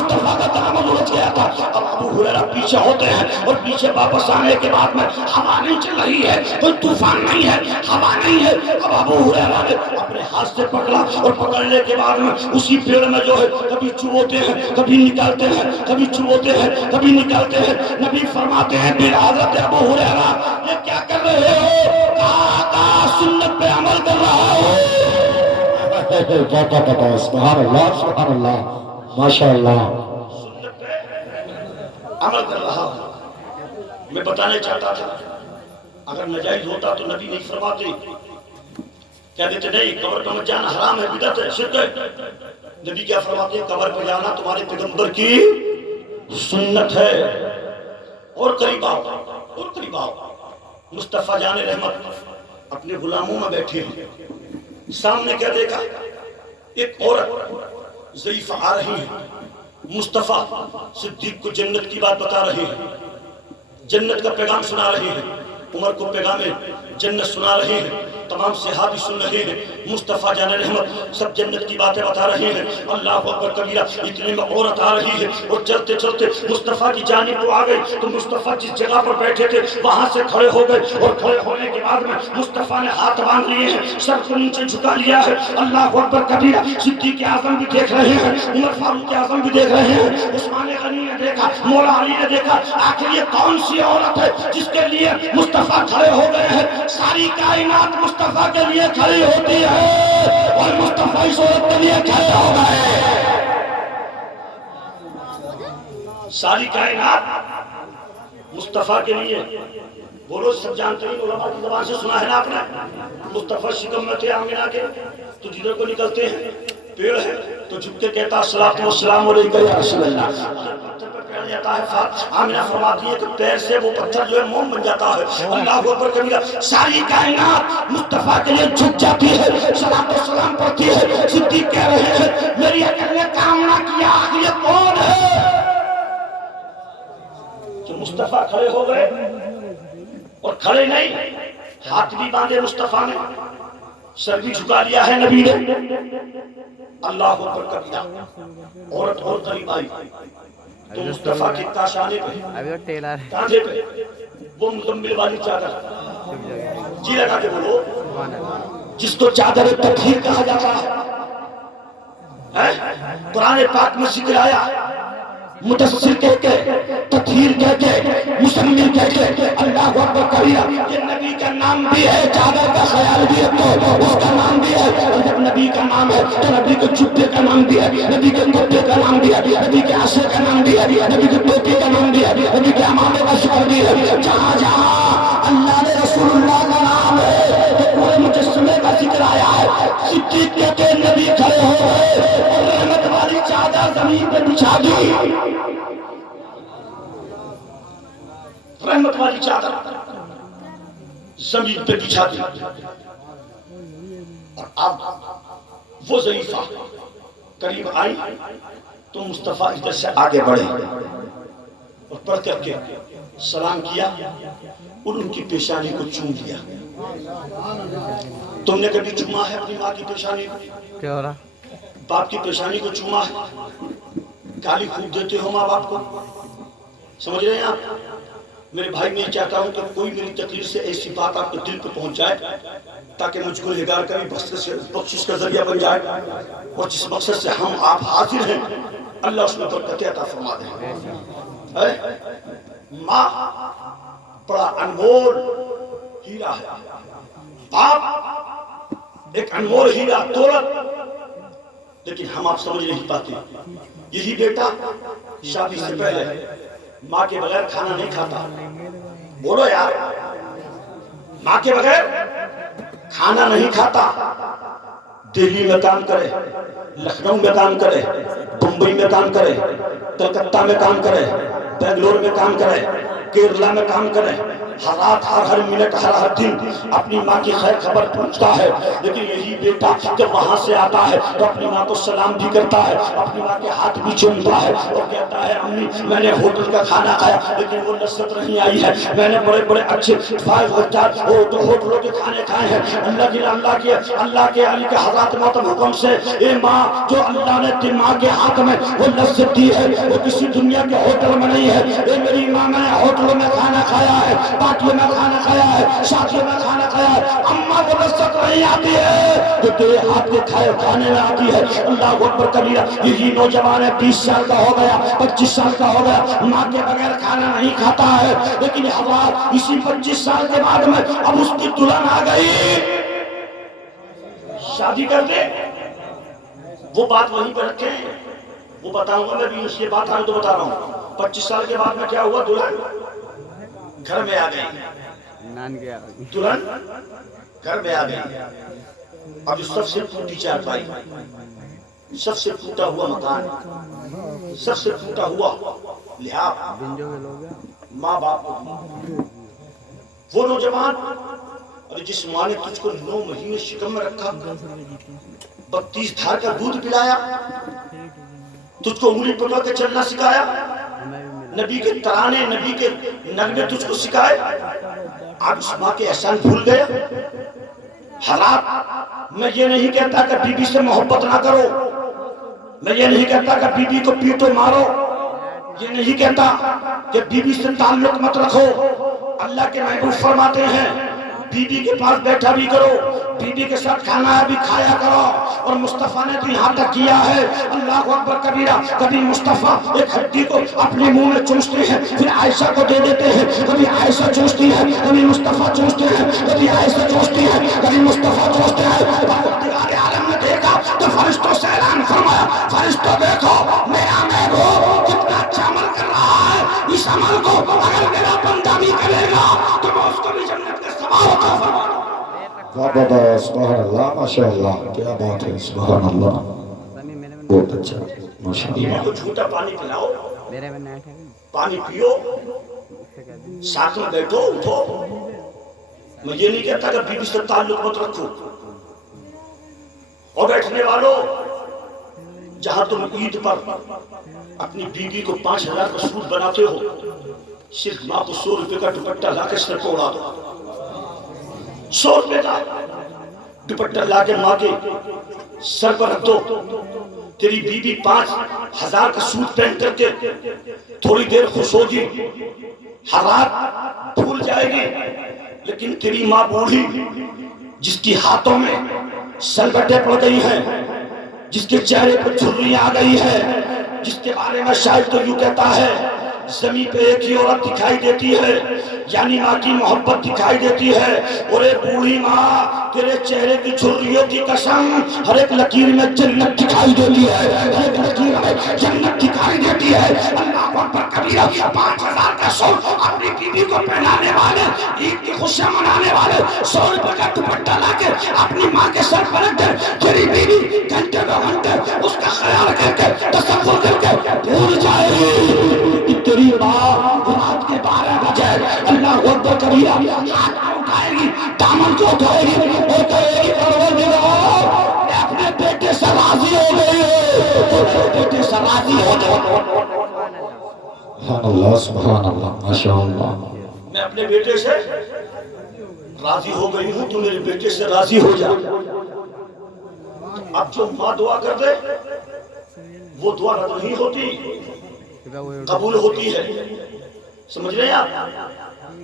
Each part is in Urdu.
مصطفیٰ کا دامن الجھ گیا تھا. اب ابو ہریرہ پیچھے ہوتے ہیں اور پیچھے واپس آنے کے بعد میں ہوا نہیں چل رہی ہے, کوئی طوفان نہیں ہے, ہوا نہیں ہے. اب ابو ہریرہ نے اپنے ہاتھ سے پکڑا اور پکڑنے کے بعد میں اسی پیڑ میں جو ہے کبھی چبوتے ہیں, کبھی نکالتے ہیں, کبھی چبوتے ہیں, کبھی نکالتے ہیں. نبی فرماتے ہیں حضرت ابو ہریرہ یہ کیا کر رہے ہو؟ کہا سنت پہ عمل کر رہا ہو. سبحان اللہ سبحان اللہ ماشاء اللہ. سنت پہ عمل کر رہا ہوں. میں بتانے چاہتا تھا اگر ناجائز ہوتا تو نبی نہیں فرماتے, کہہ دیتے نہیں قبر پہ مت جانا حرام ہے, بدعت ہے, شرک ہے. نبی کیا فرماتے ہیں؟ قبر پہ جانا تمہارے پیغمبر کی سنت ہے. اور قریب آؤ, اور قریب آؤ. مصطفیٰ جان رحمت اپنے غلاموں میں بیٹھے ہیں, سامنے کیا دیکھا؟ ایک عورت ضعیفہ آ رہی ہے. مصطفیٰ صدیق کو جنت کی بات بتا رہے ہیں, جنت کا پیغام سنا رہے ہیں. عمر کو پیغام جنت سنا رہے ہیں, تمام صحابی سن رہے ہیں. مصطفیٰ جان رحمت سب جنت کی باتیں بتا رہے ہیں. اللہ اکبر کبیرہ. اتنے میں عورت آ رہی ہے اور چلتے چلتے مصطفیٰ کی جانب وہ آ گئی تو مصطفیٰ جس جگہ پر بیٹھے تھے وہاں سے کھڑے ہو گئے, اور کھڑے ہونے کے بعد میں مصطفیٰ نے ہاتھ باندھ لیے ہیں, سر کو نیچے جھکا لیا ہے. اللہ اکبر کبیرہ. صدیق اعظم بھی دیکھ رہے ہیں, عمر فاروق اعظم بھی دیکھ رہے ہیں, عثمان غنی نے دیکھا, مولا علی نے دیکھا. آخر یہ کون سی عورت ہے جس کے لیے مصطفیٰ کھڑے ہو گئے ہیں؟ ساری کائنات مصطفیٰ کے لیے کھڑی ہوتی ہے اور مصطفیٰ اس عورت کے لیے کھڑے ہو گئے. ساری کائنات مصطفیٰ کے لیے. بولو, سب جانتے ہیں, علماء کی زبان سے سنا ہے نا آپ نے. مصطفیٰ شکم میں تھے آمینہ کے, تو جدھر کو نکلتے ہیں پیڑ ہے تو جھک کے کہتا الصلاۃ والسلام علیکہ یا رسول اللہ. پتھر پہ پیڑ جاتا ہے, آمینہ فرماتی ہے کہ پیر سے وہ پتھر جو ہے موم بن جاتا ہے. اللہ اکبر کبیرہ. ساری کائنات مصطفیٰ کے لیے جھک جاتی ہے, صلاۃ و سلام پڑھتی ہے. صدیق کہہ رہے ہیں میری عقل نے کام نہ کیا, یہ کون ہے کہ مصطفیٰ کھڑے ہو گئے؟ اور کھڑے نہیں, ہاتھ بھی باندھے مصطفیٰ نے, سر بھی جھکا لیا ہے نبی نے. اللہ اکبر کبیرہ. عورت اور قریب آئی تو مصطفیٰ کی تاشانے پہ, کاندھے پہ وہ مزمل والی چادر, جی لگا کے بولو, جس کو چادر تطہیر کہا جاتا ہے. قرآن پاک میں ذکر آیا, مدثر کہہ کے, تطہیر کہہ کے, مسمل کہہ کے. اللہ اکبر کبیرہ. یہ نبی کا نام بھی ہے, چادر کا خیال بھی ہے تو اس کا نام بھی ہے. اور جب نبی کا نام ہے تو نبی کے جبے کا نام بھی ہے, نبی کے کپڑے کا نام بھی ہے, نبی کے عصا کا نام بھی ہے, نبی کے ٹوپی کا نام بھی ہے, نبی کے امامے کا شعر بھی ہے. جہاں جہاں اللہ نے رسول اللہ کا نام ہے تو پورے مجسمے کا ذکر آیا ہے. صدیق کہتے ہیں نبی کھڑے ہو گئے اور رحمت والی چادر زمین پہ بچھا دی. رحمت والی چادر زمین پہ بچھا دی. اور اب وہ ضعیفہ قریب آئی تو مصطفیٰ ادھر سے آگے بڑھے اور پڑھ کر کے سلام کیا اور ان کی پیشانی کو چوم لیا. تم نے کبھی چوما ہے اپنی ماں کی پیشانی کو؟ کیا ہو رہا؟ باپ کی پیشانی کو چوما ہے؟ گالی خوب دیتے ہو ماں باپ کو, سمجھ رہے ہیں آپ؟ میرے بھائی میں چاہتا ہوں کہ کوئی میری تقریر سے ایسی بات آپ کے دل پہ پہنچ جائے تاکہ مجھ کو گنہگار کا بھی بخشش کا ذریعہ بن جائے, اور جس مقصد سے ہم آپ حاضر ہیں اللہ اس میں برکت عطا فرما دے. ماں بڑا انمول ہیرا ہے, باپ ایک انمول ہیرا دولت, لیکن ہم آپ سمجھ نہیں پاتے. یہی بیٹا شادی سے پہلے ماں کے بغیر کھانا نہیں کھاتا. بولو یار, ماں کے بغیر کھانا نہیں کھاتا. دہلی میں کام کرے, لکھنؤ میں کام کرے, بمبئی میں کام کرے, کلکتہ میں کام کرے, بنگلور میں کام کرے, کیرلا میں کام کرے, حضرات ہر منٹ ہر دن اپنی ماں کی خیر خبر پوچھتا ہے، لیکن یہی بیٹا جب وہاں سے آتا ہے تو اپنی ماں کو سلام بھی کرتا ہے، اپنی ماں کے ہاتھ بھی چومتا ہے اور کہتا ہے امی میں نے ہوٹل کا کھانا کھایا لیکن وہ لذت نہیں آئی ہے، میں نے بڑے بڑے اچھے 5 سٹار ہوٹلوں کے کھانے کھائے ہیں، اللہ کے علی کے حضرات محترم حکم سے اے ماں جو اللہ نے دماغ کے ہاتھ میں وہ لذت دی ہے وہ کسی دنیا کے ہوٹل میں نہیں ہے۔ اے میری ماں میں نے ہوٹلوں میں کھانا کھایا ہے، پارٹیوں میں کھانا کھایا ہے، شادیوں میں کھانا کھایا ہے، اماں وہ لذت نہیں آتی ہے جو تیرے ہاتھ کے کھائے کھانے میں آتی ہے۔ اللہ اکبر کبیرہ، یہی نوجوان ہے 20 سال کا ہو گیا 25 سال کا ہو گیا، ماں کے بغیر کھانا نہیں کھاتا ہے، لیکن حضرات اسی 25 سال کے بعد میں اب اس کی دلہن آ گئی، شادی کر دے، وہ بات وہیں پہ رکھیں، وہ بتاؤں گا میں بھی اس یہ بات آئے تو بتا رہا ہوں۔ 25 سال کے بعد میں کیا ہوا، دلہن گھر میں آ گئی، دلہن گھر میں آ گئی، اب سب سے ٹوٹی چارپائی، سب سے ٹوٹا ہوا مکان، سب سے ٹوٹا ہوا لحاظ ماں باپ کو، وہ نوجوان اور جس ماں نے تجھ کو 9 مہینے شکم میں رکھا، 32 دھار کا دودھ پلایا، تجھ کو انگلی پکڑ کے چلنا سکھایا، نبی کے ترانے نبی کے نغمے تجھ کو سکھائے، آپ اس ماں کے احسان بھول گئے۔ حالات میں یہ نہیں کہتا کہ بی بی سے محبت نہ کرو، میں یہ نہیں کہتا کہ بی بی کو پیٹو مارو، یہ نہیں کہتا کہ بی بی سے تعلق مت رکھو، اللہ کے محبوب فرماتے ہیں بی بی کے پاس بیٹھا بھی کرو، بی بی کے ساتھ کھانا بھی کھایا کرو، اور مصطفیٰ نے تو یہاں تک کیا ہے، اللہ اکبر کبیرہ، کبھی مصطفیٰ ایک ہڈی کو اپنے منہ میں چوستے ہیں پھر عائشہ کو دے دیتے ہیں، کبھی عائشہ چوستی ہے کبھی مصطفیٰ چوستے ہیں، کبھی عائشہ چوستی ہے کبھی مصطفیٰ چوستے ہیں۔ پروردگار عالم نے دیکھا تو فرشتوں سے اعلان فرمایا، فرشتوں دیکھو میرا محبوب کتنا اچھا عمل کر رہا ہے، اس عمل کو اگر میرا بندہ بھی کرے گا تو میں اس کو بھی جنت کے ثواب عطا فرما دوں گا۔ بابا سبحان اللہ ماشاءاللہ، کیا بات ہے، سبحان اللہ، بہت اچھا بیوی ماشاءاللہ۔ کو جھوٹا پانی پلاؤ، پانی پیو، ساتھ میں بیٹھو اٹھو، میں یہ نہیں کہتا کہ بیوی سے تعلق مت رکھو، اور بیٹھنے والوں جہاں تم عید پر اپنی بیوی کو 5000 کا سوٹ بناتے ہو، صرف ماں کو 100 روپے کا دوپٹہ لا کے سر کو اڑا دو، 100 روپے کا دوپٹہ لا کے ماں کے سر پر رکھ دو، تیری بیوی 5000 کا سوٹ پہن کر کے تھوڑی دیر خوش ہوگی، حالات بھول جائے گی، لیکن تیری ماں بوڑھی جس کی ہاتھوں میں سلبٹیں پڑ گئی ہیں، جس کے چہرے پر جھریاں آ گئی ہے، جس کے بارے میں شاید تو یوں کہتا ہے زمین پہ ایک ہی عورت دکھائی دیتی ہے، یعنی ماں کی محبت دکھائی دیتی ہے، اور اے بوڑھی ماں تیرے چہرے کی جھریوں کی قسم ہر ایک لکیر میں جنت دکھائی دیتی ہے، ہر ایک لکیر میں جنت دکھائی دیتی ہے۔ اللہ اکبر کبیرہ، 5000 کا سوٹ اپنی بیوی کو پہنانے والے، عید کی خوشیاں منانے والے 100 روپے کا دوپٹہ لا کے اپنی ماں کے سر پر رکھ دے، تیری بیوی گھنٹے دو گھنٹے اس کا خیال کر کے تصور کر کے بھول جائے گی، تیری ماں رات کے 12 بجے اللہ اکبر کبیرہ ہاتھ اٹھائے گی، دامن کو اٹھائے گی اور کہے گی پروردگار میں اپنے بیٹے سے راضی ہو گئی ہوں، بیٹے سے راضی ہو جاؤ، سبحان اللہ سبحان اللہ ماشاءاللہ۔ میں اپنے بیٹے سے راضی ہو گئی ہوں، تو میرے بیٹے سے راضی ہو جا۔ اب جو ماں دعا کر دے وہ دعا رد نہیں ہوتی، قبول ہوتی ہے، سمجھ رہے ہیں آپ،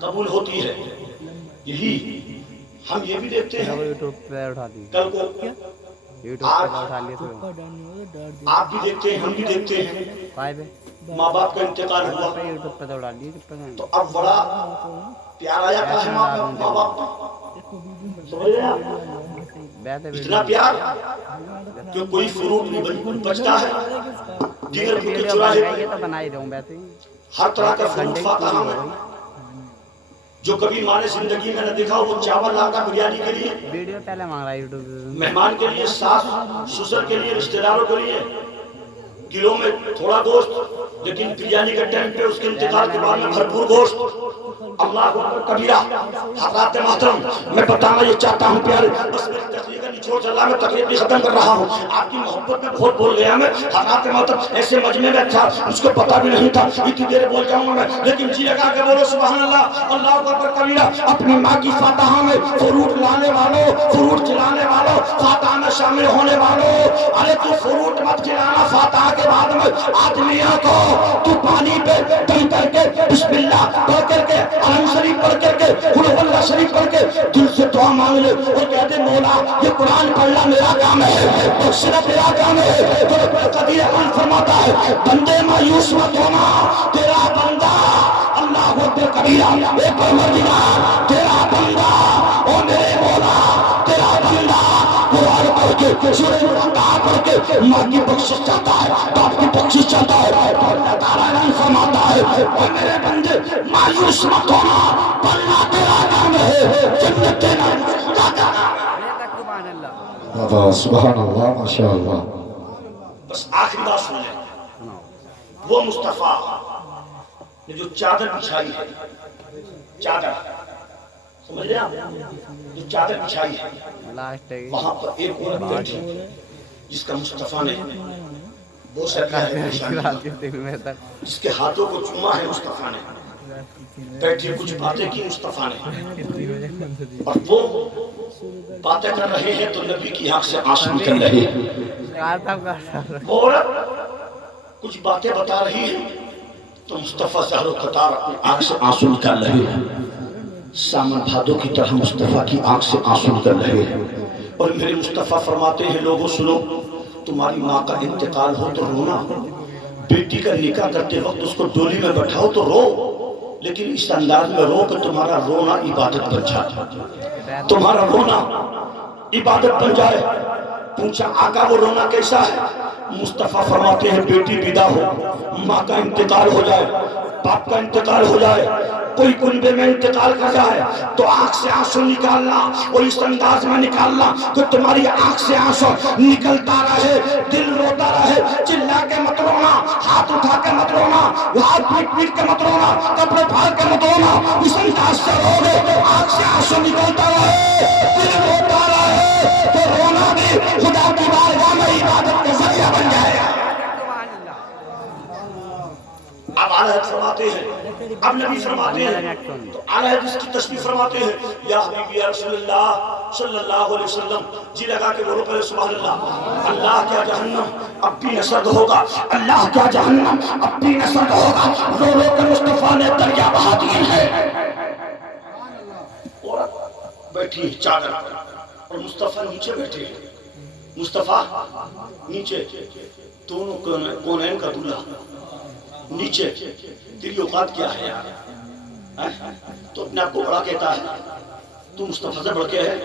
قبول ہوتی ہے۔ یہی ہم یہ بھی دیکھتے ہیں، کل کو آج آپ بھی دیکھتے ہیں ہم بھی دیکھتے ہیں، ماں باپ کا انتقال ہوا تو اب بڑا پیار آیا کا ہے ماں باپ کو، سمجھ رہے ہیں آپ، اتنا پیار کہ کوئی فروٹ نہیں بچتا ہے، دیگر کے چراہے ہر طرح کا فروٹ فاقہ ہمیں، جو کبھی ماں نے زندگی میں نہ دیکھا وہ چاول لاتا بریانی کے لیے، مہمان کے لیے، ساس سسر کے لیے، رشتہ داروں کے لیے، کلو میں تھوڑا گوشت، لیکن بریانی کے ٹائم پہ اس کے انتقال کے بعد میں بھرپور گوشت. اللہ اکبر کبیرہ. حضرات محترم میں بتانا یہ چاہتا ہوں پیارے، بس میری تقریر کا نچوڑ چل رہا ہے، میں تقریر بھی ختم کر رہا ہوں. آپ کی محبت میں بہت بول گیا میں. حضرات محترم ایسے مجمع میں تھا، اس کو پتا بھی نہیں تھا اتنی دیر بول جاؤں گا میں، لیکن جی لگا کے بولو سبحان اللہ. اللہ اکبر کبیرہ. اپنی ماں کی فاتحہ میں فروٹ لانے والوں، فروٹ کھلانے والوں، فاتحہ میں شامل ہونے والوں، ارے تو فروٹ مت کھلانا فاتحہ کے بعد میں آدمیوں کو. تو پانی پہ دل کر کے بسم اللہ پڑھ کر کے قرآن شریف پڑھ کر کے قل هو اللہ شریف پڑھ کے دل سے دعا مانگ لے اور کہتے مولا یہ قرآن پڑھنا میرا کام ہے، بخشنا میرا کام ہے. تو قدیر اقبال فرماتا ہے بندے مایوس مت ہونا، تیرا بندہ اللہ اکبر کبیرہ اے پروردگار تیرا بندہ او میرے مولا تیرا بندہ قرآن پڑھ کے سورہ فاتحہ پڑھ کے ماں کی بخشش چاہتا ہے، باپ کی بخشش چاہتا ہے. اللہ تعالیٰ نے فرماتا ہے اے میرے بندے مایوس مت ہونا، پڑھنا تیرا کام ہے، جنت دینا خدا کا کام ہے. سبحان اللہ ماشاء اللہ. بس آخری بات سن لیں، وہ مصطفیٰ نے جو چادر بچھائی ہے، چادر سمجھ رہے آپ، جو چادر بچھائی ہے وہاں پر ایک عورت بیٹھی جس کا مصطفیٰ نے بوسہ کیا ہے پیشانی، جس کے ہاتھوں کو چوما ہے مصطفیٰ نے، بیٹھی کچھ باتیں کی مصطفیٰ نے، اور وہ باتیں کر رہے ہیں تو نبی کی آنکھ سے آنسو نکل رہے ہیں. وہ عورت کچھ باتیں بتا رہی ہے تو مصطفیٰ زہر و قطار اپنی آنکھ سے آنسو نکال رہے ہیں. سامن بھادو کی طرح مصطفیٰ کی آنکھ سے آنسو نکل رہے ہیں. اور میرے مصطفیٰ فرماتے ہیں لوگوں سنو، تمہاری ماں کا انتقال ہو تو رونا، بیٹی کا نکاح کرتے وقت اس کو ڈولی میں بٹھاؤ تو رو، لیکن اس انداز میں رو کہ تمہارا رونا عبادت بن جائے، تمہارا رونا عبادت بن جائے. پوچھا آقا وہ رونا کیسا ہے؟ مصطفیٰ فرماتے ہیں بیٹی بیدہ ہو، ماں کا انتقال ہو جائے، باپ کا انتقال ہو جائے، کوئی کنبے میں انتقال کر جائے تو آنکھ سے آنسو نکالنا، اور اس انداز میں نکالنا کہ تمہاری آنکھ سے آنسو نکلتا رہے، دل روتا رہے. چلا کے مت رونا، ہاتھ اٹھا کے مت رونا، ہاتھ پیٹ پیٹ کے مت رونا، کپڑے پھاڑ کے مت رونا. اس انداز سے رو گے آنکھ سے آنسو نکلتا رہے، دل روتا رہے تو رونا بھی خدا کی بارگاہ میں عبادت کا ذریعہ بن جائے گا. اب اعلیٰ حضرت فرماتے ہیں، اب نبی فرماتے ہیں تو اعلیٰ حضرت اس کی تشبیہ فرماتے ہیں یا حبیبی یا رسول اللہ صلی اللہ علیہ وسلم. جی لگا کے بولو پہلے سبحان اللہ. اللہ کیا جہنم اب بھی نہ سرد ہوگا، اللہ کیا جہنم اب بھی نہ سرد ہوگا، رو رو کر مصطفیٰ نے دریا بہا دیے ہیں. عورت بیٹھی چادر پر اور مصطفیٰ نیچے بیٹھے، مصطفیٰ نیچے، دونوں کونین کا دولہا نیچے. تیری اوقات کیا ہے یار؟ تو اپنے آپ کو بڑا کہتا ہے، تو مصطفیٰ سے بڑھ کے ہے،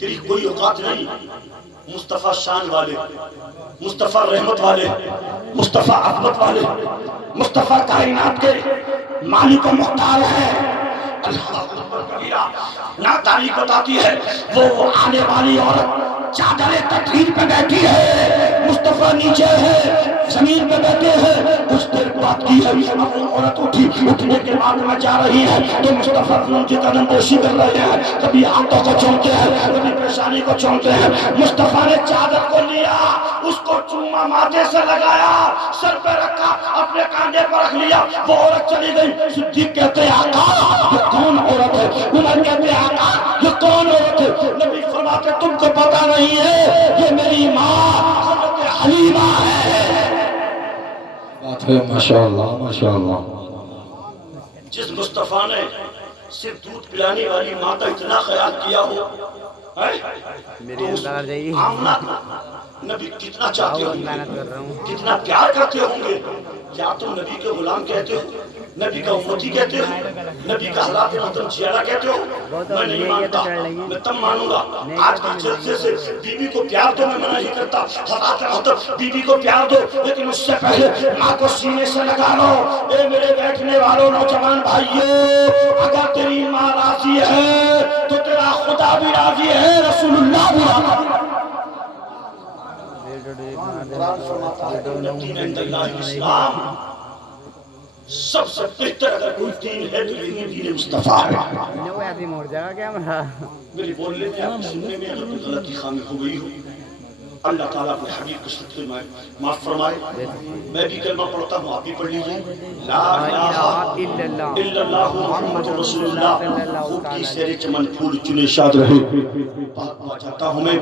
تیری کوئی اوقات نہیں. مصطفیٰ شان والے، مصطفیٰ رحمت والے، مصطفیٰ عظمت والے، مصطفیٰ کائنات کے مالک و مختار ہے. نہ تاریخ بتاتی ہے وہ آنے والی عورت چادر تطہیر پہ بیٹھی ہے، مصطفیٰ نیچے ہے، زمین پہ بیٹھے ہیں. کچھ دیر بات کی ہے، اب وہ عورت اٹھی، اٹھنے کے بعد میں جا رہی ہے تو مصطفیٰ ان کی قدم پوشی کر رہے ہیں، کبھی ہاتھوں کو چومتے ہیں، کبھی پیشانی کو چومتے ہیں. مصطفیٰ نے چادر کو لیا، اس کو چوما، ماتھے سے لگایا، سر پہ رکھا، اپنے کاندھے پر رکھ لیا. وہ عورت چلی گئی. صدیق کہتے ہیں آقا یہ کون عورت ہے؟ عمر کہتے ہیں آقا یہ کون عورت ہے؟ نبی فرماتے تم کو پتا نہیں ہے یہ میری ماں حضرت حلیمہ ہے. بات ہے ماشاءاللہ ماشاءاللہ. جس مصطفیٰ نے صرف دودھ پلانے والی ماں کا اتنا خیال کیا ہو، آمنہ نبی کتنا چاہتے ہوں گے، کتنا پیار کرتے ہوں گے. یا تم نبی کے غلام کہتے ہو، نبی کا امتی کہتے ہو، نبی کا حضرات محترم جیالہ کہتے ہو. میں نہیں مانتا، میں تب مانوں گا. آج کے جلسے سے بیوی کو پیار دو، میں منع نہیں کرتا. حضرات محترم بیوی کو پیار دو، لیکن اس سے پہلے ماں کو سینے سے لگا لو. اے میرے بیٹھنے والوں نوجوان بھائیوں، اگر تیری ماں راضی ہے تو تیرا خدا بھی راضی ہے، رسول اللہ بھی راضی ہے. قرآن فرماتا ہے ان الدین عند اللہ الاسلام، سب سے بہتر اگر کوئی دین ہے تو یہ دین مصطفیٰ ہے۔ میری بولنے میں آپ سننے میں اگر کوئی غلطی خامی ہو گئی ہو، اللہ تعالیٰ اپنے حبیب کو صدقے میں معاف فرمائے۔ میں بھی کلمہ پڑھتا ہوں، آپ بھی پڑھ لیجئے، لا الہ الا اللہ محمد رسول اللہ۔ خوب کی سیر چمن پھول چنے شاد رہے، پاک پا جاتا ہوں میں